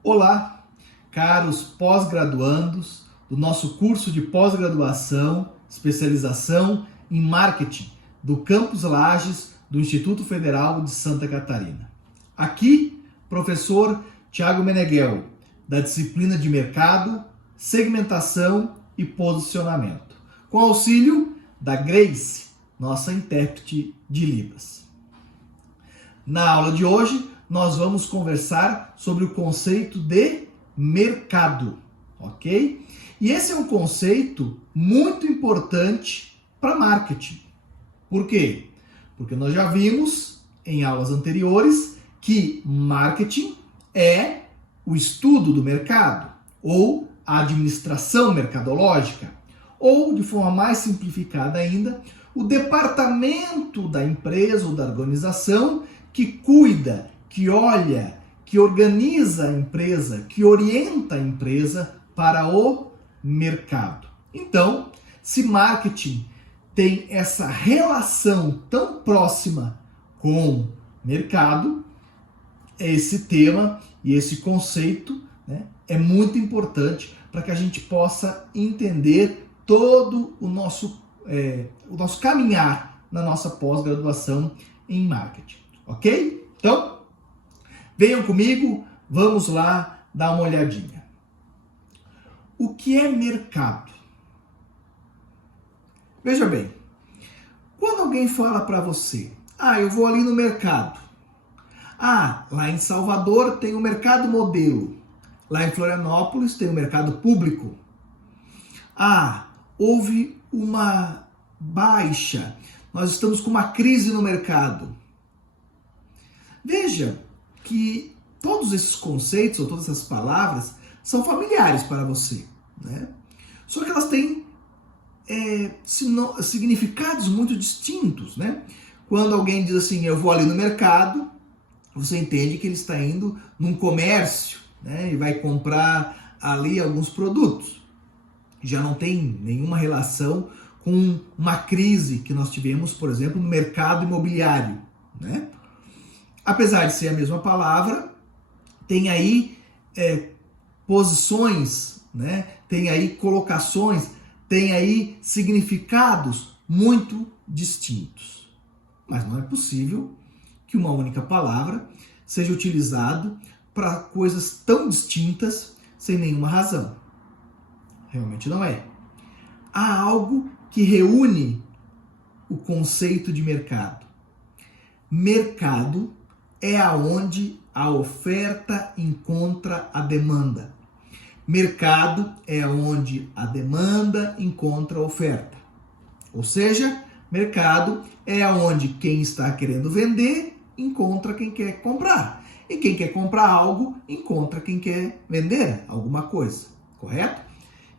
Olá, caros pós-graduandos do nosso curso de pós-graduação, especialização em marketing do Campus Lages do Instituto Federal de Santa Catarina. Aqui, professor Tiago Meneghel, da disciplina de mercado, segmentação e posicionamento, com auxílio da Grace, nossa intérprete de Libras. Na aula de hoje, nós vamos conversar sobre o conceito de mercado, ok? E esse é um conceito muito importante para marketing. Por quê? Porque nós já vimos em aulas anteriores que marketing é o estudo do mercado, ou a administração mercadológica, ou, de forma mais simplificada ainda, o departamento da empresa ou da organização que cuida, que olha, que organiza a empresa, que orienta a empresa para o mercado. Então, se marketing tem essa relação tão próxima com mercado, esse tema e esse conceito, né, é muito importante para que a gente possa entender todo o nosso caminhar na nossa pós-graduação em marketing, ok? Então, venham comigo, vamos lá dar uma olhadinha. O que é mercado? Veja bem, quando alguém fala para você, eu vou ali no mercado. Lá em Salvador tem o mercado modelo. Lá em Florianópolis tem o mercado público. Houve uma baixa. Nós estamos com uma crise no mercado. Veja que todos esses conceitos, ou todas essas palavras, são familiares para você, né? Só que elas têm significados muito distintos, né? Quando alguém diz assim, eu vou ali no mercado, você entende que ele está indo num comércio, né? E vai comprar ali alguns produtos. Já não tem nenhuma relação com uma crise que nós tivemos, por exemplo, no mercado imobiliário, né? Apesar de ser a mesma palavra, tem aí posições, né? Tem aí colocações, tem aí significados muito distintos. Mas não é possível que uma única palavra seja utilizada para coisas tão distintas sem nenhuma razão. Realmente não é. Há algo que reúne o conceito de mercado. Mercado é aonde a oferta encontra a demanda. Mercado é onde a demanda encontra a oferta. Ou seja, mercado é onde quem está querendo vender encontra quem quer comprar. E quem quer comprar algo encontra quem quer vender alguma coisa. Correto?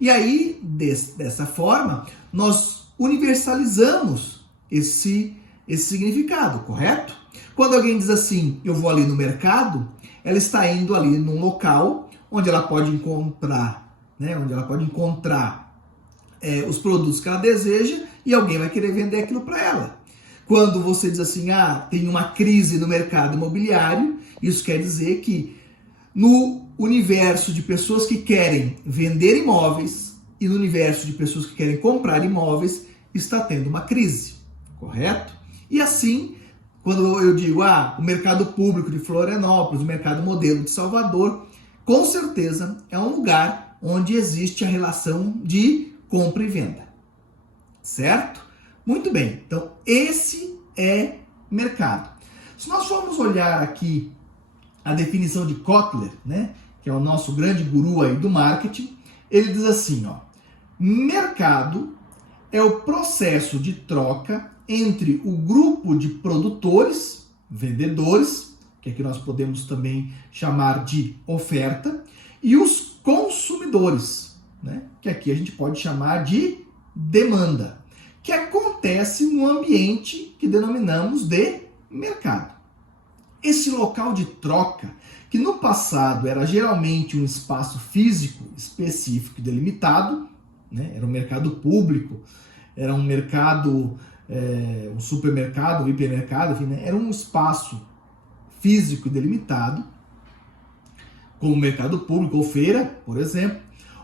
E aí, dessa forma, nós universalizamos esse significado, correto? Quando alguém diz assim, eu vou ali no mercado, ela está indo ali num local onde ela pode encontrar, né, os produtos que ela deseja e alguém vai querer vender aquilo para ela. Quando você diz assim, tem uma crise no mercado imobiliário, isso quer dizer que no universo de pessoas que querem vender imóveis e no universo de pessoas que querem comprar imóveis, está tendo uma crise, correto? E assim, quando eu digo, o mercado público de Florianópolis, o mercado modelo de Salvador, com certeza é um lugar onde existe a relação de compra e venda. Certo? Muito bem. Então, esse é mercado. Se nós formos olhar aqui a definição de Kotler, né, que é o nosso grande guru aí do marketing, ele diz assim, mercado é o processo de troca entre o grupo de produtores, vendedores, que aqui nós podemos também chamar de oferta, e os consumidores, né, que aqui a gente pode chamar de demanda, que acontece no ambiente que denominamos de mercado. Esse local de troca, que no passado era geralmente um espaço físico específico e delimitado, né, era um mercado público, era um mercado, um supermercado, um hipermercado, enfim, né, era um espaço físico e delimitado. como o mercado público ou feira, por exemplo,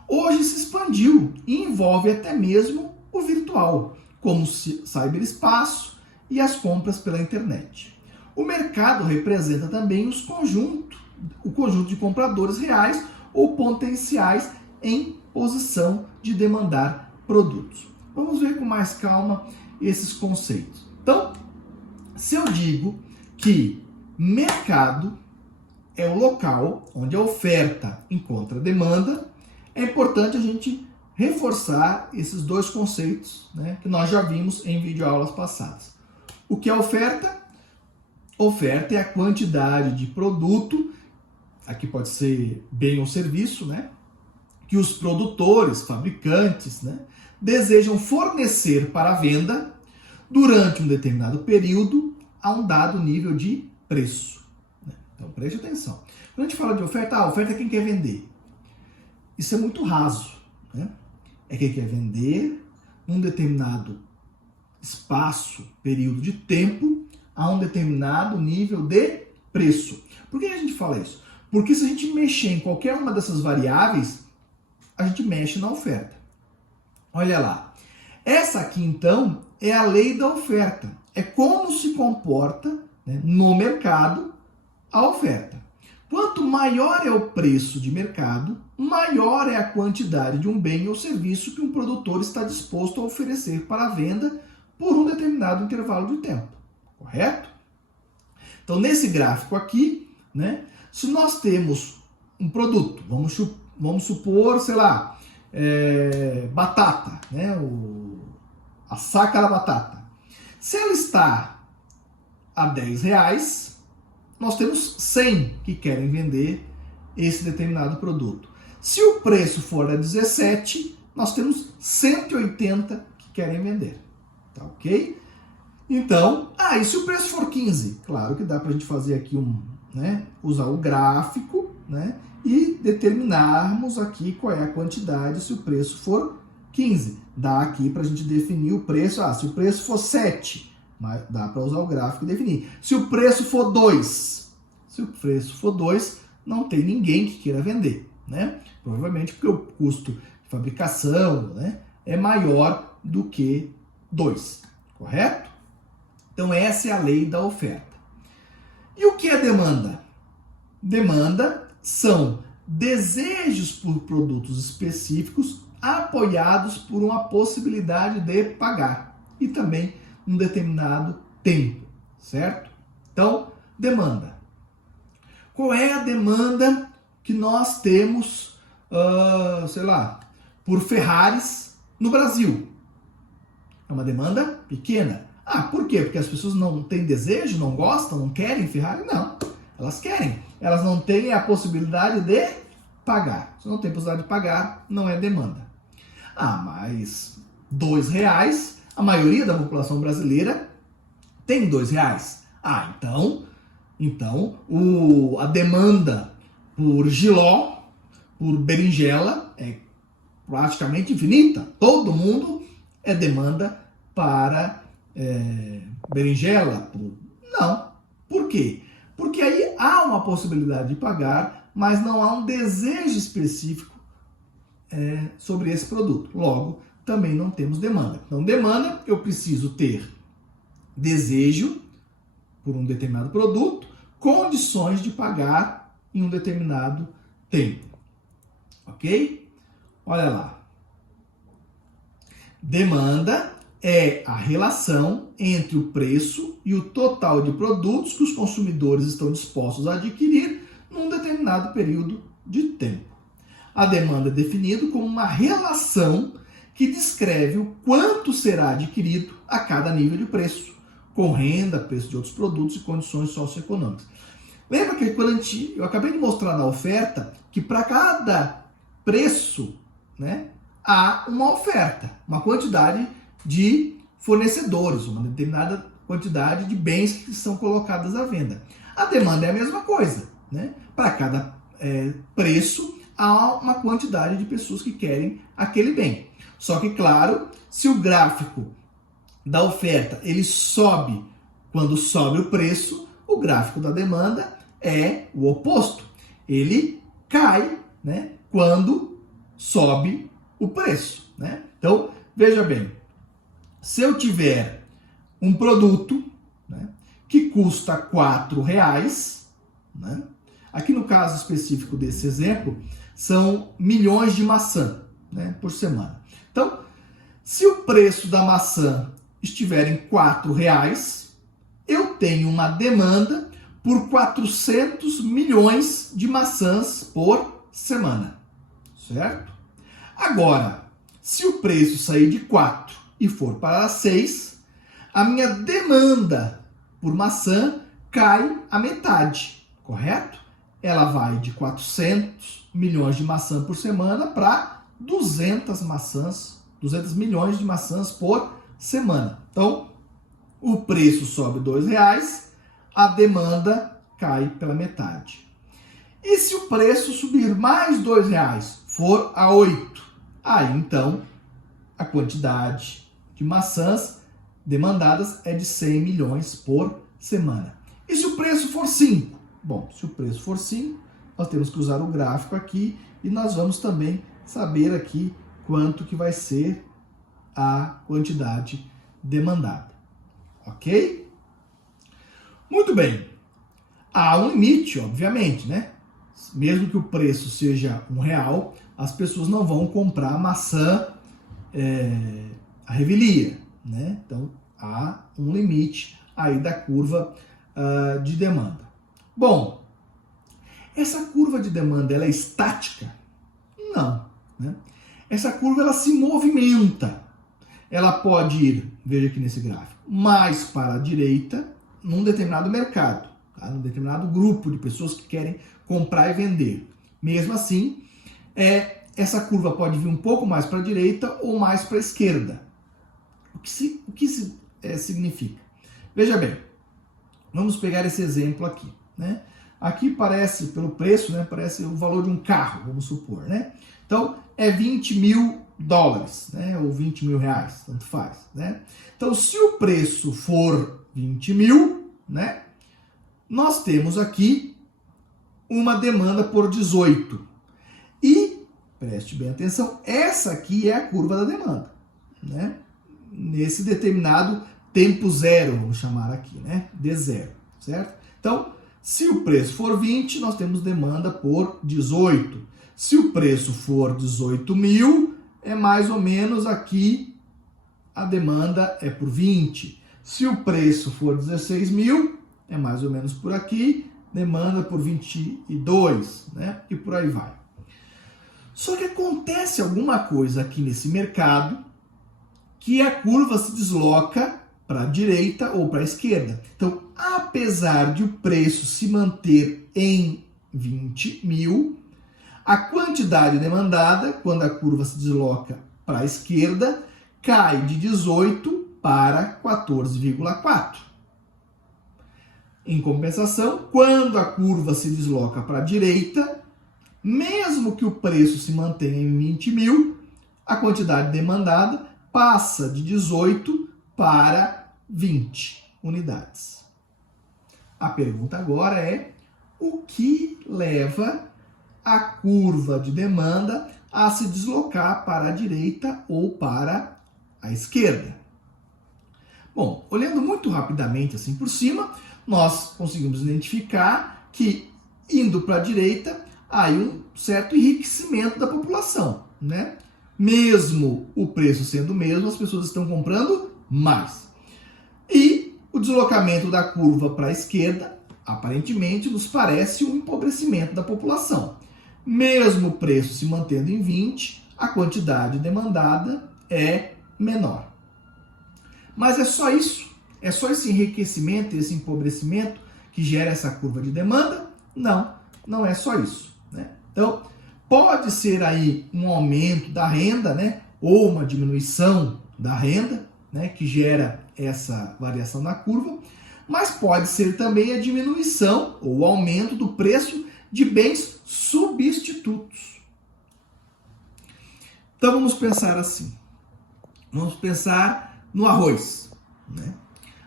hoje se expandiu e envolve até mesmo o virtual, como o ciberespaço e as compras pela internet. O mercado representa também o conjunto de compradores reais ou potenciais em posição de demandar produtos. Vamos ver com mais calma esses conceitos. Então, se eu digo que mercado é o local onde a oferta encontra a demanda, é importante a gente reforçar esses dois conceitos, né, que nós já vimos em videoaulas passadas. O que é oferta? Oferta é a quantidade de produto, aqui pode ser bem ou serviço, né, que os produtores, fabricantes, né, desejam fornecer para a venda durante um determinado período a um dado nível de preço. Então preste atenção. Quando a gente fala de oferta, a oferta é quem quer vender. Isso é muito raso, né? É quem quer vender num determinado espaço, período de tempo, a um determinado nível de preço. Por que a gente fala isso? Porque se a gente mexer em qualquer uma dessas variáveis, a gente mexe na oferta. Olha lá. Essa aqui, então, é a lei da oferta. É como se comporta, né, no mercado a oferta. Quanto maior é o preço de mercado, maior é a quantidade de um bem ou serviço que um produtor está disposto a oferecer para a venda por um determinado intervalo de tempo. Correto? Então, nesse gráfico aqui, né, se nós temos um produto, vamos supor, sei lá, batata, né, a saca da batata. Se ela está a R$10, nós temos 100 que querem vender esse determinado produto. Se o preço for a 17, nós temos 180 que querem vender. Tá ok? Então, e se o preço for 15? Claro que dá para a gente fazer aqui usar o gráfico, né, e determinarmos aqui qual é a quantidade se o preço for 15. Dá aqui para a gente definir o preço. Se o preço for 7, dá para usar o gráfico e definir. Se o preço for 2, não tem ninguém que queira vender, né? Provavelmente porque o custo de fabricação, né, é maior do que 2, correto? Então essa é a lei da oferta. E o que é demanda? Demanda são desejos por produtos específicos apoiados por uma possibilidade de pagar e também um determinado tempo, certo? Então, demanda. Qual é a demanda que nós temos, por Ferraris no Brasil? É uma demanda pequena. Por quê? Porque as pessoas não têm desejo, não gostam, não querem Ferrari? Não, elas querem. Elas não têm a possibilidade de pagar. Se não tem possibilidade de pagar, não é demanda. Mas R$2, a maioria da população brasileira tem R$2. Então a demanda por jiló, por berinjela, é praticamente infinita. Todo mundo é demanda para berinjela. Não. Por quê? Porque aí há uma possibilidade de pagar, mas não há um desejo específico sobre esse produto. Logo, também não temos demanda. Então, demanda, eu preciso ter desejo por um determinado produto, condições de pagar em um determinado tempo. Ok? Olha lá. Demanda é a relação entre o preço e o total de produtos que os consumidores estão dispostos a adquirir num determinado período de tempo. A demanda é definida como uma relação que descreve o quanto será adquirido a cada nível de preço, com renda, preço de outros produtos e condições socioeconômicas. Lembra que quando eu acabei de mostrar na oferta que para cada preço, né, há uma oferta, uma quantidade de fornecedores, uma determinada quantidade de bens que são colocados à venda. A demanda é a mesma coisa, né? Para cada preço há uma quantidade de pessoas que querem aquele bem. Só que, claro, se o gráfico da oferta ele sobe quando sobe o preço, o gráfico da demanda é o oposto. Ele cai, né, quando sobe o preço, né? Então, veja bem, se eu tiver um produto, né, que custa R$4, né? Aqui no caso específico desse exemplo, são milhões de maçã, né, por semana. Então, se o preço da maçã estiver em R$4, eu tenho uma demanda por 400 milhões de maçãs por semana, certo? Agora, se o preço sair de 4 e for para 6, a minha demanda por maçã cai à metade, correto? Ela vai de 400 milhões de maçã por semana para 200 milhões de maçãs por semana. Então, o preço sobe R$2, a demanda cai pela metade. E se o preço subir mais R$2, for a 8, aí então a quantidade de maçãs demandadas é de 100 milhões por semana. E se o preço for 5? Bom, se o preço for 5, nós temos que usar o gráfico aqui e nós vamos também saber aqui quanto que vai ser a quantidade demandada. Ok? Muito bem. Há um limite, obviamente, né? Mesmo que o preço seja R$1, as pessoas não vão comprar maçã à revelia, né? Então, há um limite aí da curva de demanda. Bom, essa curva de demanda, ela é estática? Não, né? Essa curva, ela se movimenta. Ela pode ir, veja aqui nesse gráfico, mais para a direita num determinado mercado, tá? Num determinado grupo de pessoas que querem comprar e vender. Mesmo assim, essa curva pode vir um pouco mais para a direita ou mais para a esquerda. O que significa? Veja bem, vamos pegar esse exemplo aqui, né? Aqui parece, pelo preço, né, parece o valor de um carro, vamos supor, né? Então, é $20 mil, né, ou R$20 mil, tanto faz, né? Então, se o preço for 20 mil, né, nós temos aqui uma demanda por 18. E, preste bem atenção, essa aqui é a curva da demanda, né? Nesse determinado tempo zero, vamos chamar aqui, né? D0, certo? Então, se o preço for 20, nós temos demanda por 18. Se o preço for 18 mil, é mais ou menos aqui a demanda é por 20. Se o preço for 16 mil, é mais ou menos por aqui, demanda por 22, né? E por aí vai. Só que acontece alguma coisa aqui nesse mercado que a curva se desloca para a direita ou para a esquerda. Então, apesar de o preço se manter em 20 mil, a quantidade demandada, quando a curva se desloca para a esquerda, cai de 18 para 14,4. Em compensação, quando a curva se desloca para a direita, mesmo que o preço se mantenha em 20 mil, a quantidade demandada passa de 18 para 20 unidades. A pergunta agora é: o que leva a curva de demanda a se deslocar para a direita ou para a esquerda? Bom, olhando muito rapidamente assim por cima, nós conseguimos identificar que, indo para a direita, há um certo enriquecimento da população, né? Mesmo o preço sendo o mesmo, as pessoas estão comprando mais. E o deslocamento da curva para a esquerda, aparentemente, nos parece um empobrecimento da população. Mesmo o preço se mantendo em 20, a quantidade demandada é menor. Mas é só isso? É só esse enriquecimento, esse empobrecimento que gera essa curva de demanda? Não, não é só isso, né? Então, pode ser aí um aumento da renda, né, ou uma diminuição da renda, né, que gera essa variação na curva, mas pode ser também a diminuição ou o aumento do preço de bens substitutos. Então vamos pensar assim. Vamos pensar no arroz, né?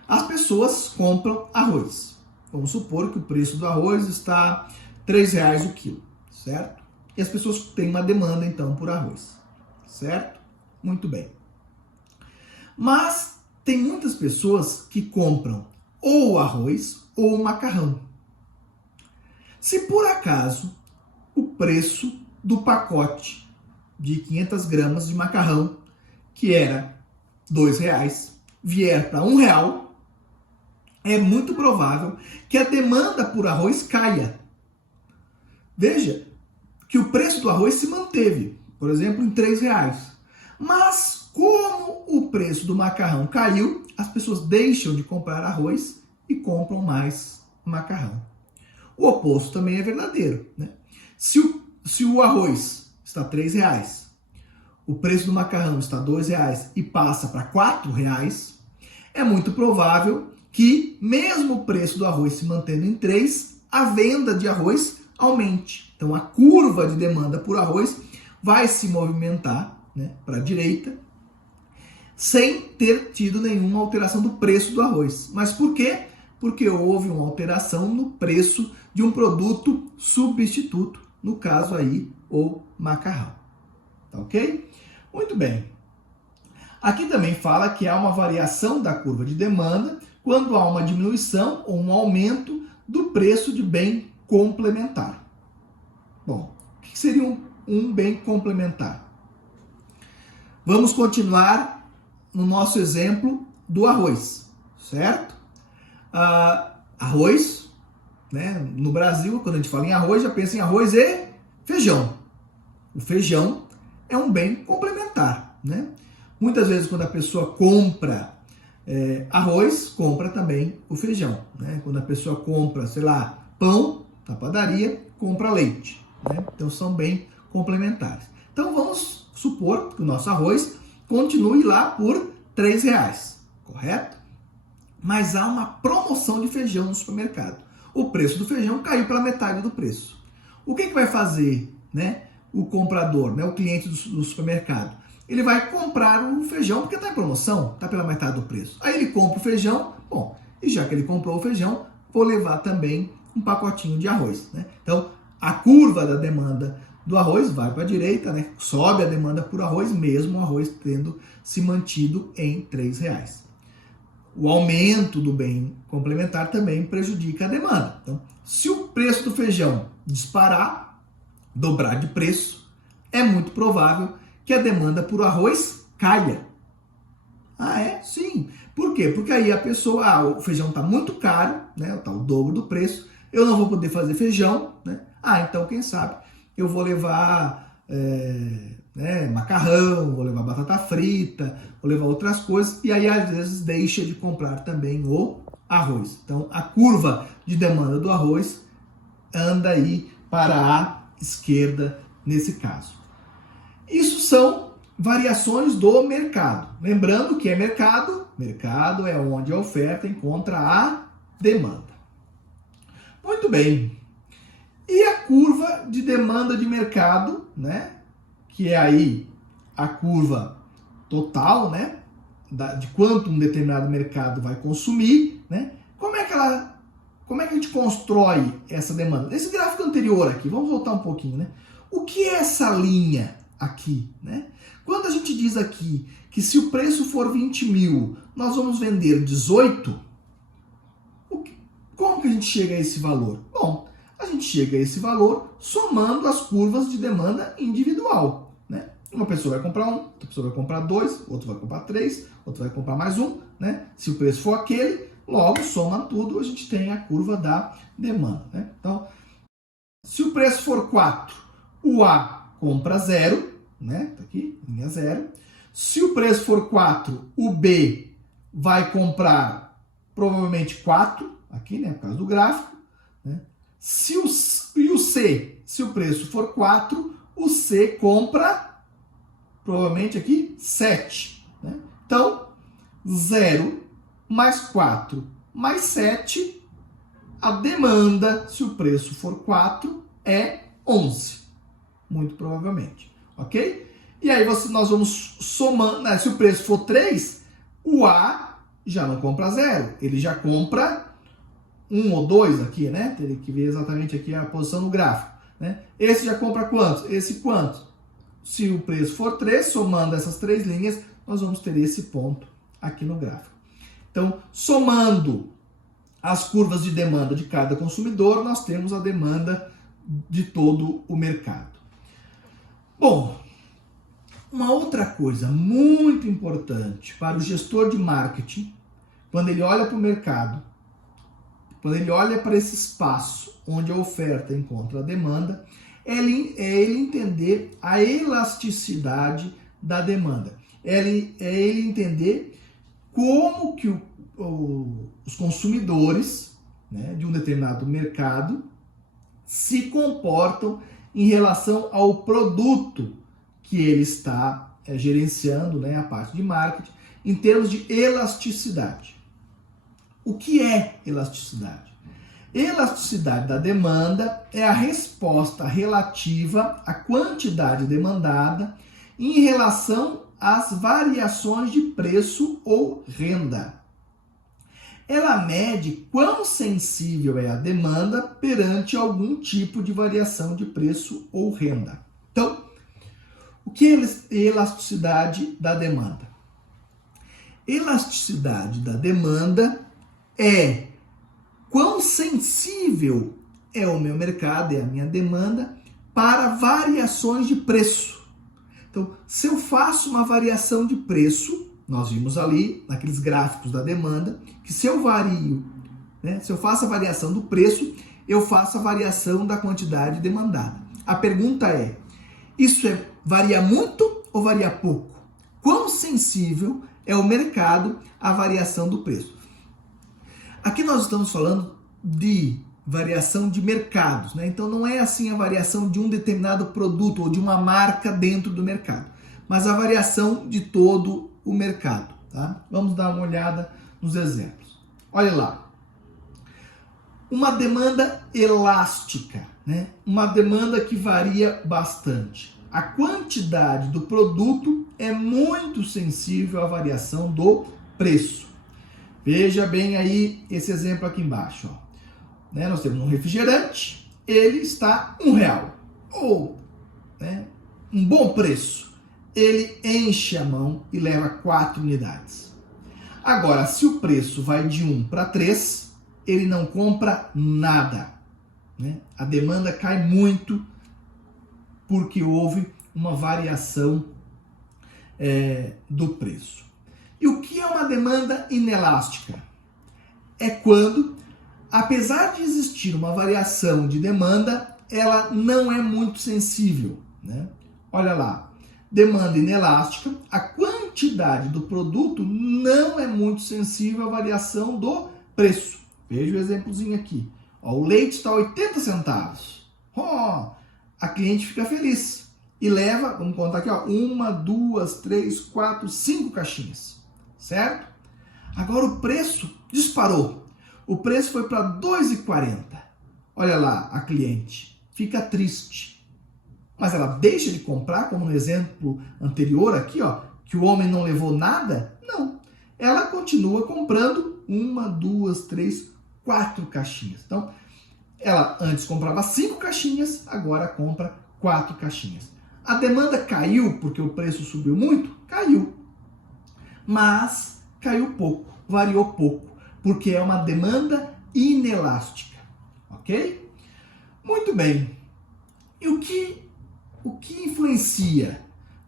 As pessoas compram arroz. Vamos supor que o preço do arroz está R$3 o quilo, certo? certo? E as pessoas têm uma demanda, então, por arroz, certo? Muito bem. Mas tem muitas pessoas que compram ou arroz ou macarrão. Se por acaso o preço do pacote de 500 gramas de macarrão, que era R$2, vier para R$1, é muito provável que a demanda por arroz caia. Veja que o preço do arroz se manteve, por exemplo, em R$3. Mas como o preço do macarrão caiu, as pessoas deixam de comprar arroz e compram mais macarrão. O oposto também é verdadeiro, né? Se o arroz está R$3, o preço do macarrão está R$2 e passa para R$4, é muito provável que, mesmo o preço do arroz se mantendo em 3, a venda de arroz aumente. Então, a curva de demanda por arroz vai se movimentar, né, para a direita, sem ter tido nenhuma alteração do preço do arroz. Mas por quê? Porque houve uma alteração no preço de um produto substituto, no caso aí, o macarrão. Tá ok? Muito bem. Aqui também fala que há uma variação da curva de demanda quando há uma diminuição ou um aumento do preço de bem complementar. Bom, o que seria um bem complementar? Vamos continuar no nosso exemplo do arroz, certo? Arroz, né? No Brasil, quando a gente fala em arroz, já pensa em arroz e feijão. O feijão é um bem complementar, né? Muitas vezes, quando a pessoa compra arroz, compra também o feijão, né? Quando a pessoa compra, sei lá, pão na padaria, compra leite, né? Então, são bem complementares. Então, vamos supor que o nosso arroz continue lá por R$3, correto? Mas há uma promoção de feijão no supermercado. O preço do feijão caiu pela metade do preço. O que vai fazer, né, o comprador, né, o cliente do supermercado? Ele vai comprar o feijão porque está em promoção, está pela metade do preço. Aí ele compra o feijão, bom, e já que ele comprou o feijão, vou levar também um pacotinho de arroz, né? Então, a curva da demanda do arroz vai para a direita, né? Sobe a demanda por arroz, mesmo o arroz tendo se mantido em R$3. O aumento do bem complementar também prejudica a demanda. Então, se o preço do feijão disparar, dobrar de preço, é muito provável que a demanda por arroz caia. Ah, é? Sim. Por quê? Porque aí a pessoa, o feijão está muito caro, né? Está o dobro do preço, eu não vou poder fazer feijão, né? Então quem sabe eu vou levar macarrão, vou levar batata frita, vou levar outras coisas, e aí às vezes deixa de comprar também o arroz. Então a curva de demanda do arroz anda aí para a esquerda nesse caso. Isso são variações do mercado. Lembrando que é mercado é onde a oferta encontra a demanda. Muito bem. E a curva de demanda de mercado, né? Que é aí a curva total, né? De quanto um determinado mercado vai consumir, né? Como é que a gente constrói essa demanda? Nesse gráfico anterior aqui, vamos voltar um pouquinho, né? O que é essa linha aqui, né? Quando a gente diz aqui que se o preço for 20 mil, nós vamos vender 18, como que a gente chega a esse valor? Bom, a gente chega a esse valor somando as curvas de demanda individual, né? Uma pessoa vai comprar outra pessoa vai comprar 2, outro vai comprar 3, outro vai comprar mais um, né? Se o preço for aquele, logo soma tudo, a gente tem a curva da demanda, né? Então, se o preço for 4, o A compra 0, né? Tá aqui, linha 0. Se o preço for 4, o B vai comprar provavelmente 4, aqui, né? Por causa do gráfico, né? E o C, se o preço for 4, o C compra provavelmente aqui 7, né? Então, 0 mais 4 mais 7, a demanda, se o preço for 4, é 11, muito provavelmente, ok? E aí nós vamos somando, né? Se o preço for 3, o A já não compra 0, ele já compra 1 ou 2 aqui, né? Teria que ver exatamente aqui a posição no gráfico. né? Esse já compra quantos? Esse quantos? Se o preço for 3, somando essas 3 linhas, nós vamos ter esse ponto aqui no gráfico. Então, somando as curvas de demanda de cada consumidor, nós temos a demanda de todo o mercado. Bom, uma outra coisa muito importante para o gestor de marketing, quando ele olha para o mercado, quando ele olha para esse espaço onde a oferta encontra a demanda, é ele entender a elasticidade da demanda. É ele entender como que os consumidores, né, de um determinado mercado se comportam em relação ao produto que ele está gerenciando, né, a parte de marketing, em termos de elasticidade. O que é elasticidade? Elasticidade da demanda é a resposta relativa à quantidade demandada em relação às variações de preço ou renda. Ela mede quão sensível é a demanda perante algum tipo de variação de preço ou renda. Então, o que é elasticidade da demanda? Elasticidade da demanda é quão sensível é o meu mercado, é a minha demanda, para variações de preço. Então, se eu faço uma variação de preço, nós vimos ali, naqueles gráficos da demanda, que se eu vario, né, se eu faço a variação do preço, eu faço a variação da quantidade demandada. A pergunta é, isso varia muito ou varia pouco? Quão sensível é o mercado à variação do preço? Aqui nós estamos falando de variação de mercados, né? Então não é assim a variação de um determinado produto ou de uma marca dentro do mercado, mas a variação de todo o mercado, tá? Vamos dar uma olhada nos exemplos. Olha lá. Uma demanda elástica, né? Uma demanda que varia bastante. A quantidade do produto é muito sensível à variação do preço. Veja bem aí esse exemplo aqui embaixo. Ó. Né, nós temos um refrigerante, ele está R$1. Ou, né, um bom preço. Ele enche a mão e leva 4 unidades. Agora, se o preço vai de 1 para 3, ele não compra nada. Né? A demanda cai muito porque houve uma variação do preço. E o que é uma demanda inelástica? É quando, apesar de existir uma variação de demanda, ela não é muito sensível. Né? Olha lá, demanda inelástica, a quantidade do produto não é muito sensível à variação do preço. Veja o exemplozinho aqui. Ó, o leite está 80 centavos. Ó, a cliente fica feliz e leva, vamos contar aqui, ó, 1, 2, 3, 4, 5 caixinhas. Certo? Agora o preço disparou. O preço foi para R$ 2,40. Olha lá, a cliente fica triste. Mas ela deixa de comprar, como no exemplo anterior aqui, ó, que o homem não levou nada? Não. Ela continua comprando 1, 2, 3, 4 caixinhas. Então, ela antes comprava 5 caixinhas, agora compra 4 caixinhas. A demanda caiu porque o preço subiu muito? Caiu. Mas caiu pouco, variou pouco, porque é uma demanda inelástica, ok? Muito bem. E o que influencia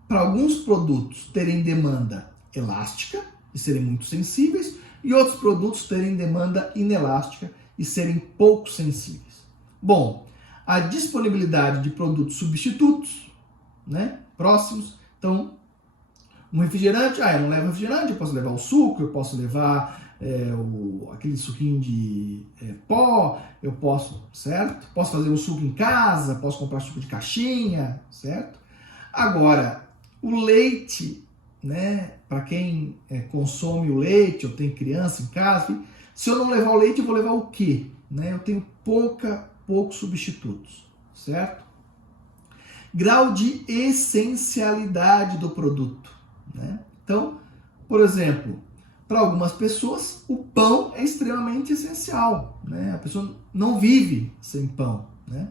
para alguns produtos terem demanda elástica e serem muito sensíveis e outros produtos terem demanda inelástica e serem pouco sensíveis? Bom, a disponibilidade de produtos substitutos, né, próximos. Então, um refrigerante, eu não levo refrigerante, eu posso levar o suco, eu posso levar aquele suquinho de pó, eu posso, certo? Posso fazer um suco em casa, posso comprar suco de caixinha, certo? Agora, o leite, né, para quem consome o leite, ou tem criança em casa, se eu não levar o leite, eu vou levar o quê? Né? Eu tenho poucos substitutos, certo? Grau de essencialidade do produto. Né? Então, por exemplo, para algumas pessoas o pão é extremamente essencial, né? A pessoa não vive sem pão, né?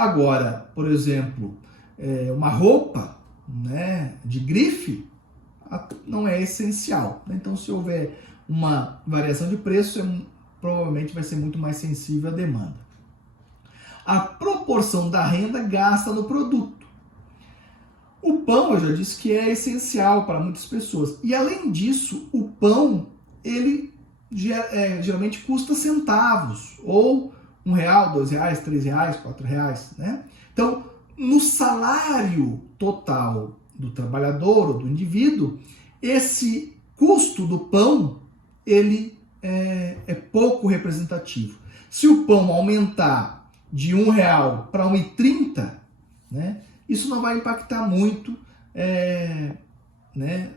Agora, por exemplo, uma roupa, né, de grife não é essencial. Então, se houver uma variação de preço, provavelmente vai ser muito mais sensível à demanda. A proporção da renda gasta no produto. O pão, eu já disse que é essencial para muitas pessoas. E além disso, o pão, ele geralmente custa centavos, ou R$1, R$2, R$3, R$4, né? Então, no salário total do trabalhador ou do indivíduo, esse custo do pão, ele é pouco representativo. Se o pão aumentar de R$1 para R$1,30, né, isso não vai impactar muito né,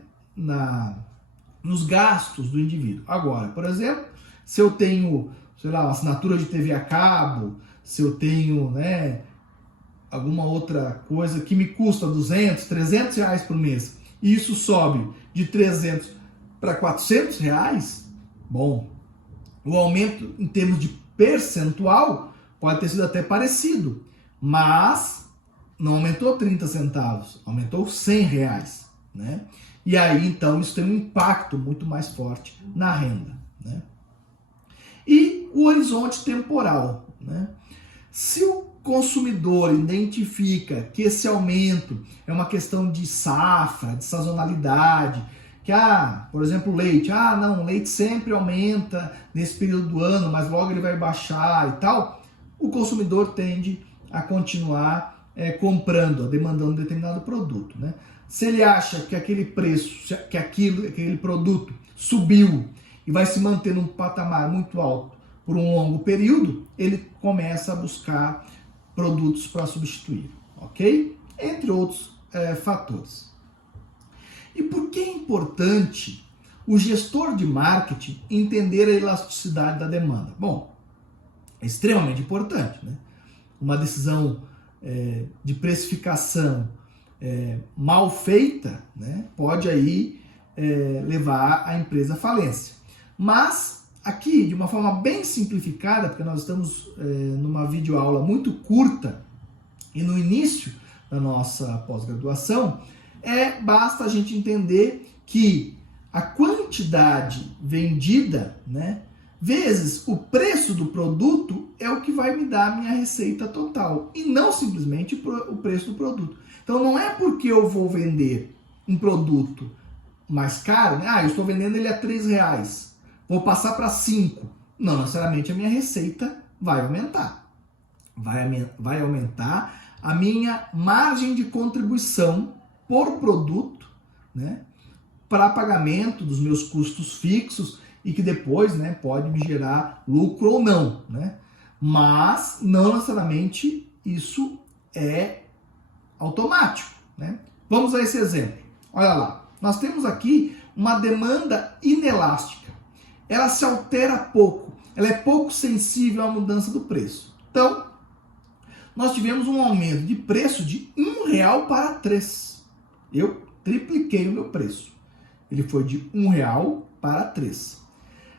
nos gastos do indivíduo. Agora, por exemplo, se eu tenho, sei lá, uma assinatura de TV a cabo, se eu tenho, né, alguma outra coisa que me custa R$200, R$300 por mês, e isso sobe de R$300 para R$400, bom, o aumento em termos de percentual pode ter sido até parecido, mas não aumentou 30 centavos, aumentou R$100, né? E aí, então, isso tem um impacto muito mais forte na renda, né? E o horizonte temporal, né? Se o consumidor identifica que esse aumento é uma questão de safra, de sazonalidade, que, por exemplo, leite, não, o leite sempre aumenta nesse período do ano, mas logo ele vai baixar e tal, o consumidor tende a continuar comprando, demandando determinado produto, né? Se ele acha que aquele preço, que aquele produto subiu e vai se manter num patamar muito alto por um longo período, ele começa a buscar produtos para substituir, ok? Entre outros fatores. E por que é importante o gestor de marketing entender a elasticidade da demanda? Bom, é extremamente importante, né? Uma decisão de precificação mal feita, né, pode aí levar a empresa à falência. Mas aqui, de uma forma bem simplificada, porque nós estamos numa videoaula muito curta e no início da nossa pós-graduação, basta a gente entender que a quantidade vendida, né, vezes o preço do produto é o que vai me dar a minha receita total, e não simplesmente o preço do produto. Então não é porque eu vou vender um produto mais caro, né? Eu estou vendendo ele a R$3, vou passar para 5. Não necessariamente a minha receita vai aumentar. Vai aumentar a minha margem de contribuição por produto, né, para pagamento dos meus custos fixos e que depois, né, pode me gerar lucro ou não, né? Mas não necessariamente isso é automático, né? Vamos a esse exemplo. Olha lá, nós temos aqui uma demanda inelástica. Ela se altera pouco, ela é pouco sensível à mudança do preço. Então, nós tivemos um aumento de preço de R$1 para R$3. Eu tripliquei o meu preço. Ele foi de R$1 para R$3.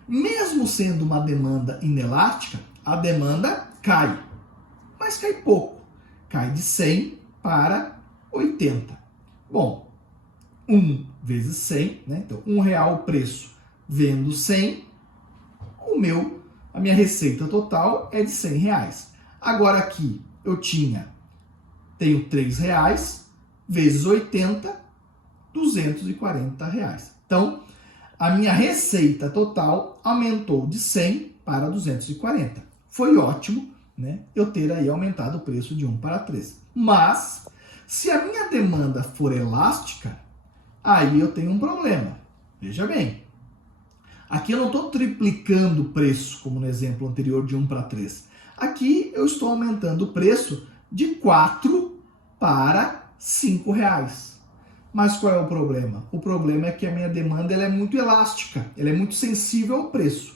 Mesmo sendo uma demanda inelástica, a demanda cai, mas cai pouco. Cai de 100 para 80. Bom, 1 vezes 100, né? Então R$1 o preço, vendo 100, a minha receita total é de R$100. Agora aqui eu tenho R$3 vezes 80, R$240. Então, a minha receita total aumentou de 100 para 240. Foi ótimo, né, eu ter aí aumentado o preço de 1 para 3. Mas, se a minha demanda for elástica, aí eu tenho um problema. Veja bem, aqui eu não estou triplicando o preço, como no exemplo anterior de 1 para 3. Aqui eu estou aumentando o preço de 4 para R$5. Mas qual é o problema? O problema é que a minha demanda ela é muito elástica, ela é muito sensível ao preço.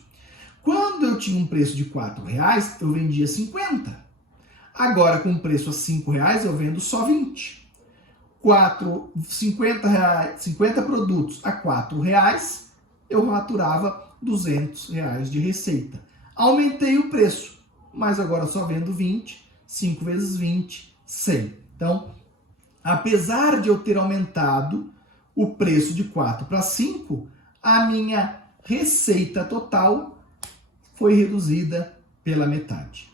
Quando eu tinha um preço de R$4, eu vendia 50. Agora, com preço a R$5, eu vendo só 20. 50 produtos a R$4, eu faturava R$200 de receita. Aumentei o preço, mas agora só vendo 20, 5 vezes 20, 100. Então, apesar de eu ter aumentado o preço de 4 para 5, a minha receita total foi reduzida pela metade,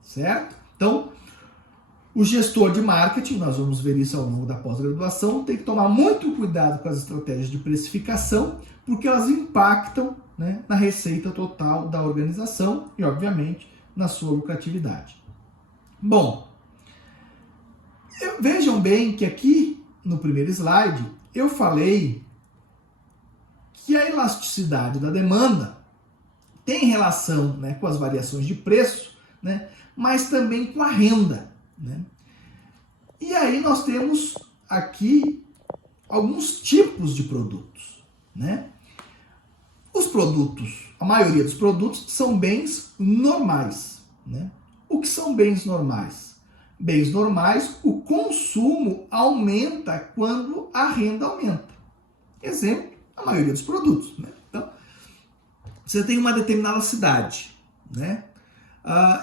certo? Então, o gestor de marketing, nós vamos ver isso ao longo da pós-graduação, tem que tomar muito cuidado com as estratégias de precificação, porque elas impactam, né, na receita total da organização e, obviamente, na sua lucratividade. Bom, vejam bem que aqui no primeiro slide eu falei que a elasticidade da demanda tem relação, né, com as variações de preço, né, mas também com a renda, né? E aí nós temos aqui alguns tipos de produtos, né? Os produtos, a maioria dos produtos são bens normais, né? O que são bens normais? Bens normais, o consumo aumenta quando a renda aumenta. Exemplo, a maioria dos produtos, né? Então, você tem uma determinada cidade, né?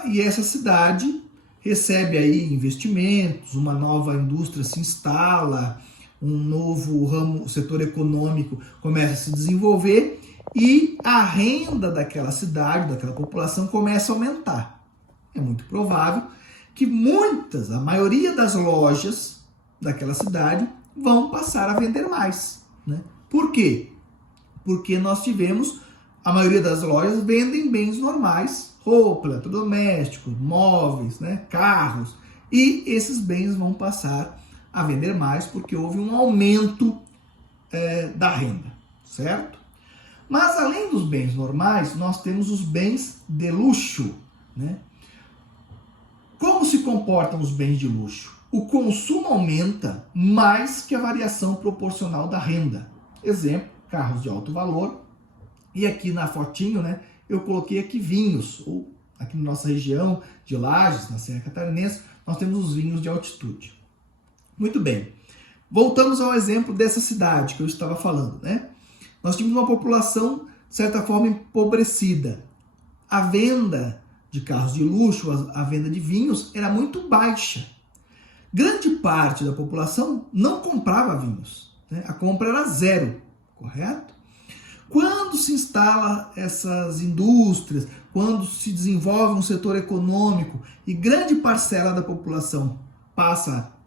E essa cidade recebe aí investimentos, uma nova indústria se instala, um novo ramo, o setor econômico começa a se desenvolver e a renda daquela cidade, daquela população começa a aumentar. É muito provável que a maioria das lojas daquela cidade vão passar a vender mais, né? Por quê? Porque nós tivemos, a maioria das lojas vendem bens normais, roupa, eletrodomésticos, móveis, né, carros, e esses bens vão passar a vender mais porque houve um aumento da renda, certo? Mas além dos bens normais, nós temos os bens de luxo, né? Como se comportam os bens de luxo? O consumo aumenta mais que a variação proporcional da renda. Exemplo, carros de alto valor. E aqui na fotinho, né, eu coloquei aqui vinhos, ou aqui na nossa região de Lages, na Serra Catarinense, nós temos os vinhos de altitude. Muito bem. Voltamos ao exemplo dessa cidade que eu estava falando, né? Nós tínhamos uma população, de certa forma, empobrecida. A venda de carros de luxo, a venda de vinhos era muito baixa. Grande parte da população não comprava vinhos, né? A compra era zero, correto? Quando se instala essas indústrias, quando se desenvolve um setor econômico e grande parcela da população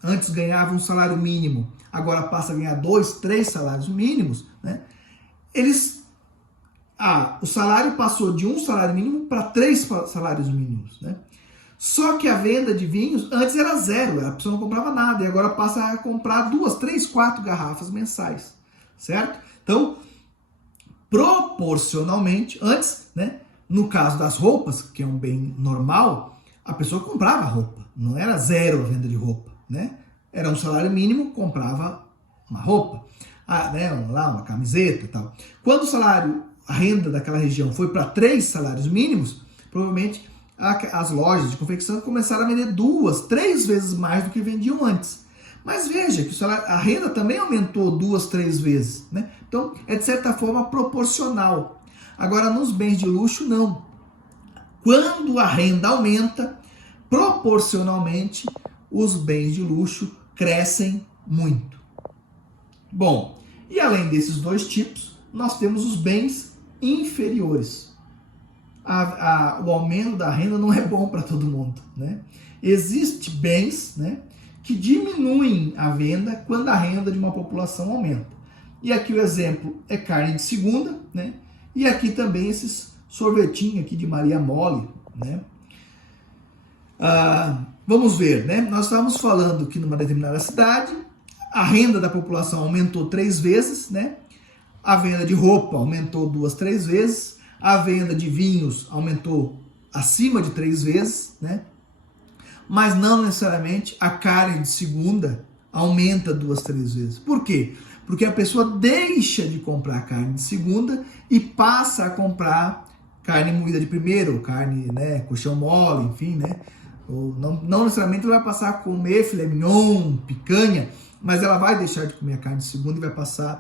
antes ganhava um salário mínimo, agora passa a ganhar 2, 3 salários mínimos, né? O salário passou de um salário mínimo para 3 salários mínimos, né? Só que a venda de vinhos antes era zero, a pessoa não comprava nada, e agora passa a comprar 2, 3, 4 garrafas mensais, certo? Então, proporcionalmente, antes, né, no caso das roupas, que é um bem normal, a pessoa comprava roupa, não era zero a venda de roupa, né? Era um salário mínimo, comprava uma roupa, né, uma camiseta e tal. Quando a renda daquela região foi para 3 salários mínimos, provavelmente as lojas de confecção começaram a vender 2, 3 vezes mais do que vendiam antes. Mas veja que a renda também aumentou 2, 3 vezes, né? Então, é de certa forma proporcional. Agora, nos bens de luxo, não. Quando a renda aumenta, proporcionalmente, os bens de luxo crescem muito. Bom, e além desses 2 tipos, nós temos os bens inferiores. O aumento da renda não é bom para todo mundo, né? Existem bens, né, que diminuem a venda quando a renda de uma população aumenta. E aqui o exemplo é carne de segunda, né? E aqui também esses sorvetinhos aqui de Maria Mole, né? Vamos ver, né? Nós estávamos falando que numa determinada cidade, a renda da população aumentou 3 vezes, né? A venda de roupa aumentou 2, 3 vezes, a venda de vinhos aumentou acima de 3 vezes, né? Mas não necessariamente a carne de segunda aumenta 2, 3 vezes. Por quê? Porque a pessoa deixa de comprar carne de segunda e passa a comprar carne moída de primeira, ou carne, né, colchão mole, enfim, né? Ou não necessariamente ela vai passar a comer filé mignon, picanha, mas ela vai deixar de comer a carne de segunda e vai passar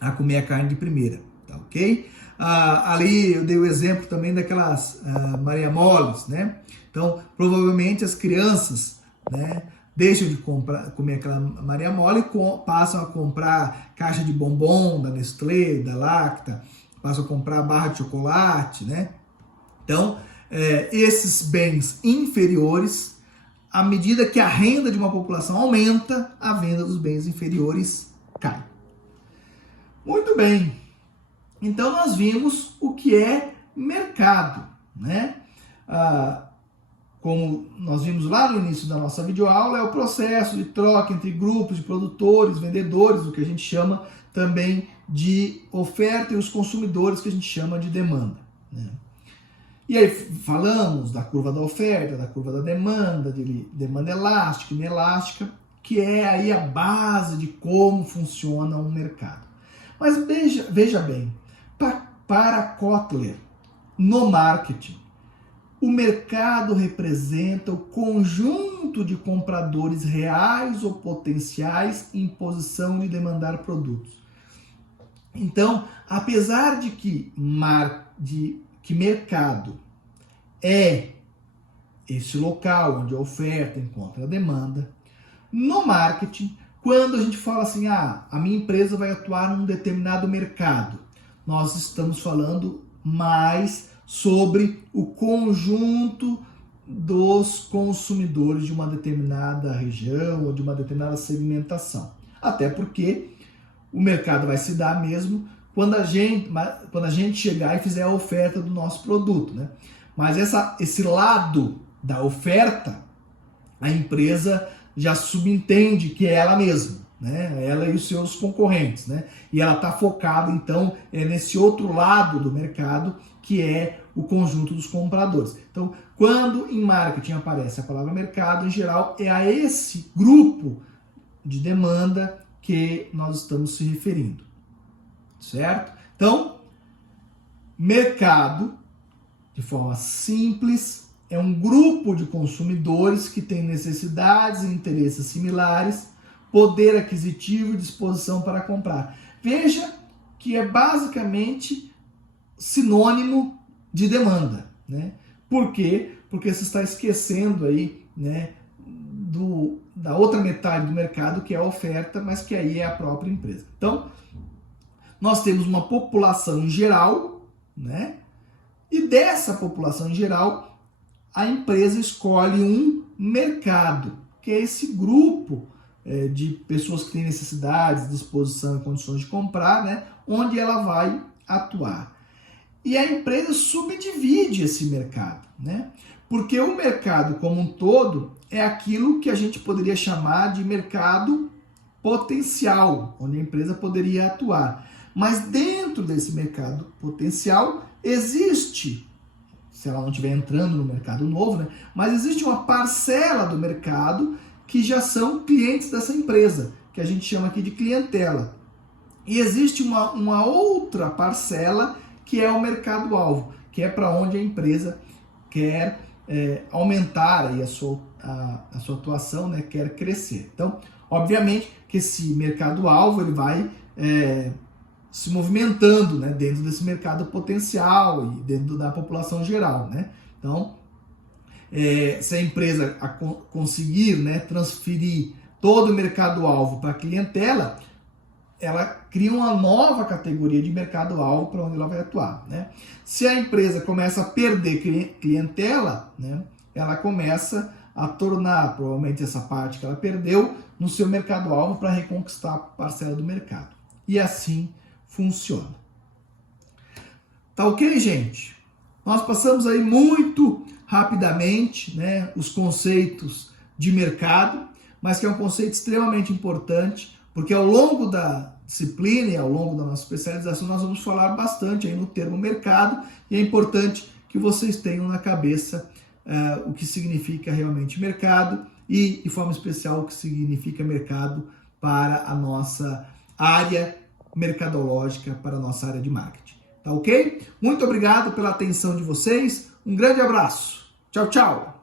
a comer a carne de primeira, tá ok? Ali eu dei o exemplo também daquelas Maria Moles, né? Então, provavelmente as crianças, né, deixam de comer aquela Maria Mole e passam a comprar caixa de bombom da Nestlé, da Lacta, passam a comprar barra de chocolate, né? Então, esses bens inferiores, à medida que a renda de uma população aumenta, a venda dos bens inferiores cai. Muito bem. Então, nós vimos o que é mercado, né? Como nós vimos lá no início da nossa videoaula, é o processo de troca entre grupos de produtores, vendedores, o que a gente chama também de oferta, e os consumidores, que a gente chama de demanda, né? E aí falamos da curva da oferta, da curva da demanda, de demanda elástica e inelástica, que é aí a base de como funciona um mercado. Mas veja bem, para Kotler, no marketing, o mercado representa o conjunto de compradores reais ou potenciais em posição de demandar produtos. Então, apesar de que mercado é esse local onde a oferta encontra a demanda, no marketing, quando a gente fala assim, a minha empresa vai atuar num determinado mercado, nós estamos falando mais sobre o conjunto dos consumidores de uma determinada região ou de uma determinada segmentação. Até porque o mercado vai se dar mesmo quando a gente chegar e fizer a oferta do nosso produto, né? Mas esse lado da oferta, a empresa já subentende que é ela mesma, né? Ela e os seus concorrentes, né? E ela está focada, então, nesse outro lado do mercado, que é o conjunto dos compradores. Então, quando em marketing aparece a palavra mercado, em geral, é a esse grupo de demanda que nós estamos se referindo, certo? Então, mercado, de forma simples, é um grupo de consumidores que tem necessidades e interesses similares, poder aquisitivo e disposição para comprar. Veja que é basicamente sinônimo de demanda, né? Por quê? Porque você está esquecendo aí, né, da outra metade do mercado, que é a oferta, mas que aí é a própria empresa. Então, nós temos uma população em geral, né? E dessa população em geral, a empresa escolhe um mercado, que é esse grupo de pessoas que têm necessidades, disposição e condições de comprar, né? Onde ela vai atuar. E a empresa subdivide esse mercado, né? Porque o mercado como um todo é aquilo que a gente poderia chamar de mercado potencial, onde a empresa poderia atuar. Mas dentro desse mercado potencial existe, se ela não estiver entrando no mercado novo, né? Mas existe uma parcela do mercado que já são clientes dessa empresa, que a gente chama aqui de clientela. E existe uma outra parcela que é o mercado-alvo, que é para onde a empresa quer aumentar aí a sua atuação, né? Quer crescer. Então, obviamente que esse mercado-alvo ele vai se movimentando, né, dentro desse mercado potencial e dentro da população geral, né? Então, se a empresa conseguir, né, transferir todo o mercado-alvo para a clientela, ela cria uma nova categoria de mercado-alvo para onde ela vai atuar, né? Se a empresa começa a perder clientela, né, ela começa a tornar, provavelmente, essa parte que ela perdeu no seu mercado-alvo para reconquistar a parcela do mercado. E assim funciona. Tá ok, gente? Nós passamos aí muito rapidamente, né, os conceitos de mercado, mas que é um conceito extremamente importante, porque ao longo da disciplina e ao longo da nossa especialização nós vamos falar bastante aí no termo mercado, e é importante que vocês tenham na cabeça o que significa realmente mercado e, de forma especial, o que significa mercado para a nossa área mercadológica, para a nossa área de marketing. Tá ok? Muito obrigado pela atenção de vocês. Um grande abraço. Tchau, tchau.